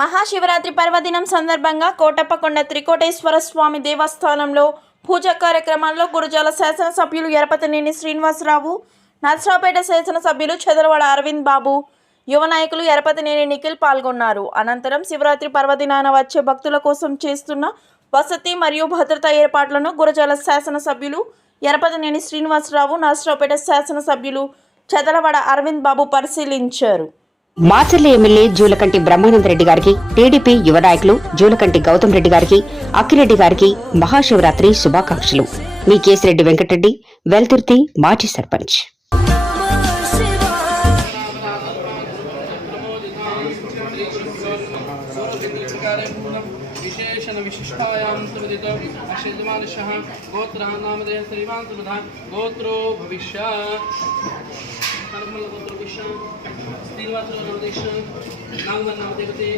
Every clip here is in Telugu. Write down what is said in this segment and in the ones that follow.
మహాశివరాత్రి పర్వదినం సందర్భంగా కోటప్పకొండ త్రికోటేశ్వర స్వామి దేవస్థానంలో పూజ కార్యక్రమాల్లో గురుజాల శాసనసభ్యులు ఎరపతినేని శ్రీనివాసరావు నర్సరావుపేట శాసనసభ్యులు చెదలవాడ అరవింద్ బాబు యువ నాయకులు ఎరపతినేని నిఖిల్ పాల్గొన్నారు. అనంతరం శివరాత్రి పర్వదినాన వచ్చే భక్తుల కోసం చేస్తున్న వసతి మరియు భద్రతా ఏర్పాట్లను గురజాల శాసనసభ్యులు ఎరపతినేని శ్రీనివాసరావు నర్సరావుపేట శాసనసభ్యులు చెదలవాడ అరవింద్ బాబు పరిశీలించారు. మాచర్ల ఎమ్మెల్యే జూలకంటి బ్రహ్మానందరెడ్డి గారికి టీడీపీ యువ నాయకులు జూలకంటి గౌతమ్ రెడ్డి గారికి అక్కిరెడ్డి గారికి మహాశివరాత్రి శుభాకాంక్షలు మీ కేసిరెడ్డి వెంకటరెడ్డి వెల్తుర్తి మాజీ సర్పంచ్ विशेषण विशिष्टायां सुविदित अशिजमानशः गोत्रः नामधेयः श्रीमान् सुमधा गोत्रो भविष्य कर्मलगोत्रो भविष्य श्रीनिवासो नामदेश नागमन् नामदेवते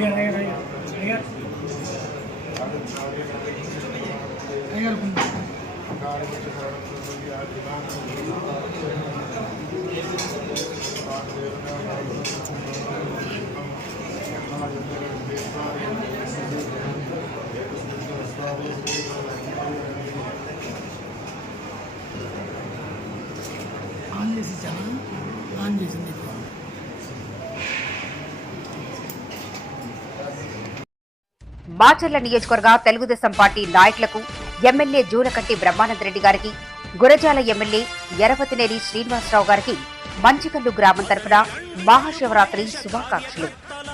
Ayar, ayar, ayar. Ayar, ayar. किले तावं भावी प्रबन्धव ఆన్ మాచర్ల నియోజకవర్గ తెలుగుదేశం పార్టీ నాయకులకు ఎమ్మెల్యే జూలకంటి బ్రహ్మానందరెడ్డి గారికి గురజాల ఎమ్మెల్యే ఎరపతినేని శ్రీనివాసరావు గారికి మంచికల్లు గ్రామం తరఫున మహాశివరాత్రి శుభాకాంక్షలు.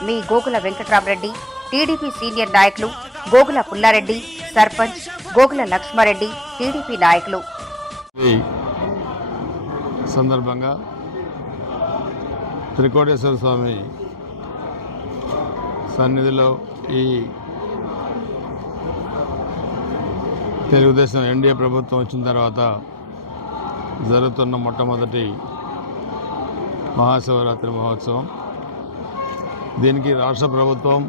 మీ గోగుల వెంకట్రామరెడ్డి టీడీపీ సీనియర్ నాయకులు గోగుల పుల్లారెడ్డి సర్పంచ్ గోగుల లక్ష్మారెడ్డి టీడీపీ నాయకులు. సందర్భంగా త్రికోటేశ్వర స్వామి సన్నిధిలో ఈ తెలుగుదేశం ఎన్డీఏ ప్రభుత్వం వచ్చిన తర్వాత జరుగుతున్న మొట్టమొదటి మహాశివరాత్రి మహోత్సవం. దీనికి రాష్ట్ర ప్రభుత్వం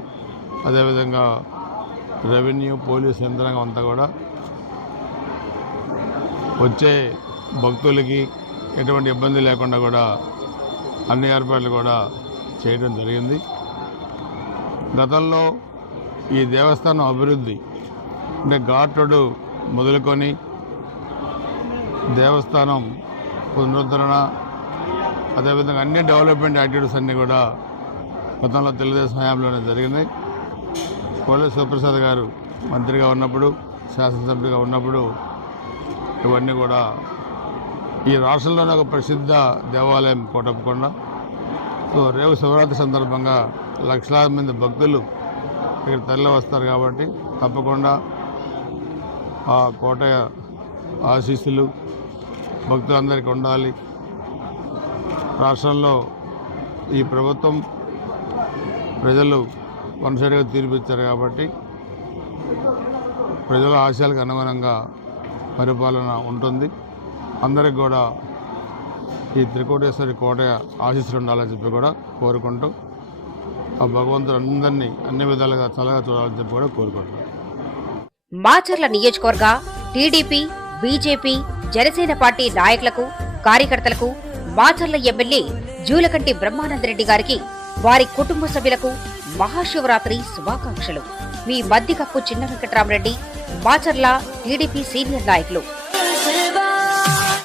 అదేవిధంగా రెవెన్యూ పోలీస్ యంత్రాంగం అంతా కూడా వచ్చే భక్తులకి ఎటువంటి ఇబ్బంది లేకుండా కూడా అన్ని ఏర్పాట్లు కూడా చేయడం జరిగింది. గతంలో ఈ దేవస్థానం అభివృద్ధి అంటే ఘాట్ రోడ్డు మొదలుకొని దేవస్థానం పునరుద్ధరణ అదేవిధంగా అన్ని డెవలప్మెంట్ యాక్టివిటీస్ అన్నీ కూడా గతంలో తెలుగుదేశం హయాంలోనే జరిగినాయి కోళ్ళ శివప్రసాద్ గారు మంత్రిగా ఉన్నప్పుడు శాసనసభ్యుడిగా ఉన్నప్పుడు ఇవన్నీ కూడా ఈ రాష్ట్రంలోనే ఒక ప్రసిద్ధ దేవాలయం కోటప్పకొండ. సో రేపు శివరాత్రి సందర్భంగా లక్షలాది మంది భక్తులు ఇక్కడ తరలి వస్తారు కాబట్టి తప్పకుండా ఆ కోట ఆశీస్సులు భక్తులందరికీ ఉండాలి. రాష్ట్రంలో ఈ ప్రభుత్వం ప్రజలు వన్ సైడ్గా తీర్పిచ్చారు కాబట్టి ప్రజల ఆశయాలకు అనుగుణంగా పరిపాలన ఉంటుంది. అందరికి కూడా ఈ త్రికోటేశ్వరి కోట ఆశీస్సులు ఉండాలని చెప్పి కూడా కోరుకుంటూ ఆ భగవంతుడు అందరినీ అన్ని విధాలుగా చల్లగా చూడాలని చెప్పి కూడా కోరుకుంటున్నాను. మాచర్ల నియోజకవర్గ టీడీపీ బీజేపీ జనసేన పార్టీ నాయకులకు కార్యకర్తలకు మాచర్ల ఎమ్మెల్యే జూలకంటి బ్రహ్మానందరెడ్డి గారికి వారి కుటుంబ సభ్యులకు మహాశివరాత్రి శుభాకాంక్షలు. మీ మద్దికప్పు చిన్న వెంకట్రామరెడ్డి మాచర్ల టీడీపీ సీనియర్ నాయకులు.